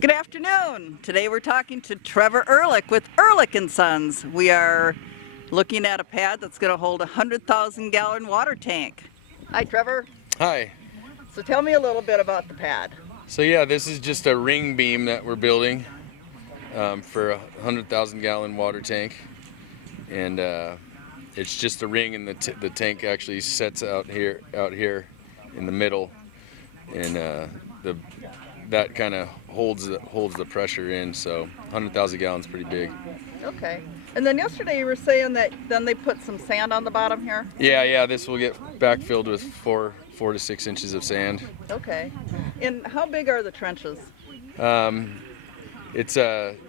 Good afternoon. Today we're talking to Trevor Ehrlich with Ehrlich & Sons. We are looking at a pad that's going to hold a 100,000 gallon water tank. Hi Trevor. Hi. So tell me a little bit about the pad. So yeah, this is just a ring beam that we're building for a 100,000 gallon water tank, and it's just a ring, and the tank actually sets out here in the middle, and that kind of holds the pressure in. So 100,000 gallons, pretty big. Okay. And then yesterday you were saying that then they put some sand on the bottom here? Yeah. This will get backfilled with 4 to 6 inches of sand. Okay. And how big are the trenches? It's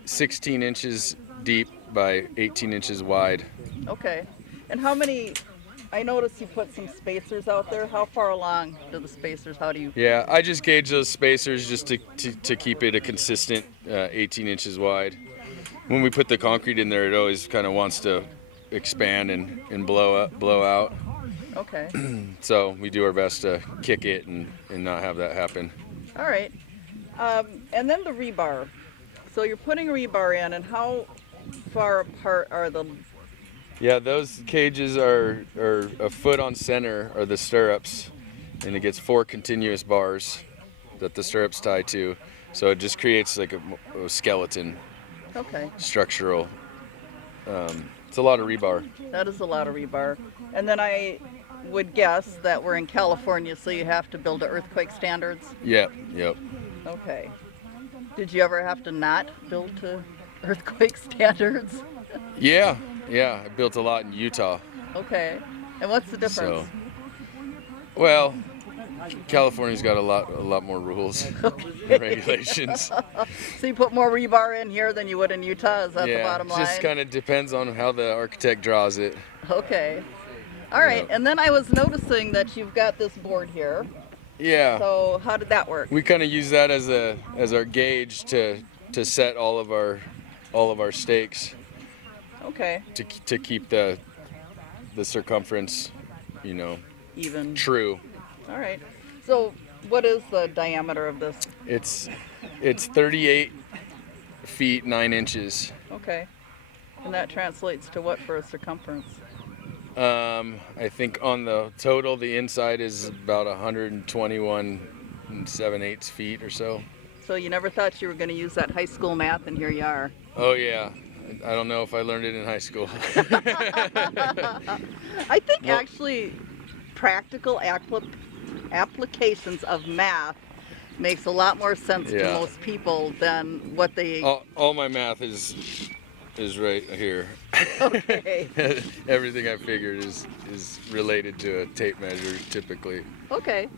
16 inches deep by 18 inches wide. Okay. And how many, I noticed you put some spacers out there. How far along do the spacers, how do you? Yeah, I just gauge those spacers just to keep it a consistent 18 inches wide. When we put the concrete in there, it always kind of wants to expand and blow out. Okay. So we do our best to kick it and not have that happen. All right. And then the rebar. So you're putting rebar in, and how far apart are the? Yeah, those cages are a foot on center are the stirrups, and it gets 4 continuous bars that the stirrups tie to. So it just creates like a skeleton. Okay. Structural. It's a lot of rebar. That is a lot of rebar. And then I would guess that we're in California, so you have to build to earthquake standards? Yep. Okay. Did you ever have to not build to earthquake standards? Yeah. I built a lot in Utah. Okay. And what's the difference? Well, California's got a lot more rules and regulations. So you put more rebar in here than you would in Utah? Is that the bottom line? Yeah, it just kind of depends on how the architect draws it. Okay. All right. Yeah. And then I was noticing that you've got this board here. Yeah. So how did that work? We kind of use that as our gauge to set all of our stakes. Okay. To keep the circumference, Even. true. All right. So what is the diameter of this? It's 38 feet 9 inches. Okay. And that translates to what for a circumference? I think on the total, the inside is about 121 7/8 feet or so. So you never thought you were going to use that high school math, and here you are. Oh yeah. I don't know if I learned it in high school. I think actually practical applications of math makes a lot more sense to most people than what they... All my math is right here. Okay. Everything I figured is related to a tape measure typically. Okay.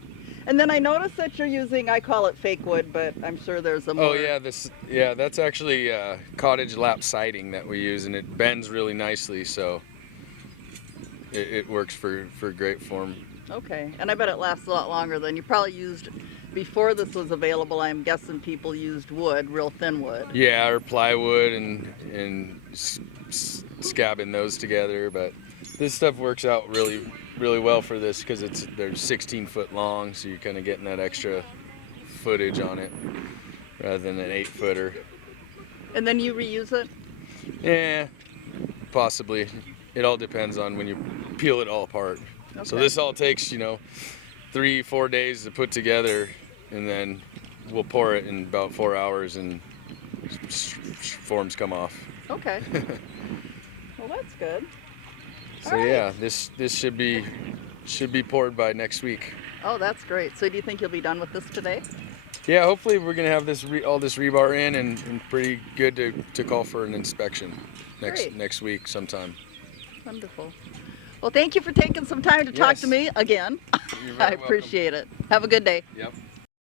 And then I noticed that you're using, I call it fake wood, but I'm sure there's a more... Oh yeah, that's actually cottage lap siding that we use, and it bends really nicely, so it works for great form. Okay, and I bet it lasts a lot longer than you probably used before this was available. I'm guessing people used wood, real thin wood. Yeah, or plywood and scabbing those together, but this stuff works out really well for this because they're 16 foot long, so you're kind of getting that extra footage on it rather than an 8-footer. And then you reuse it? Yeah, possibly. It all depends on when you peel it all apart. Okay. So this all takes 3-4 days to put together, and then we'll pour it in about 4 hours and forms come off. Okay. Well, that's good. So yeah, this should be poured by next week. Oh, that's great. So do you think you'll be done with this today? Yeah, hopefully we're gonna have all this rebar in and pretty good to call for an inspection next week sometime. Wonderful. Well, thank you for taking some time to talk to me again. You're very I appreciate it. Have a good day. Yep.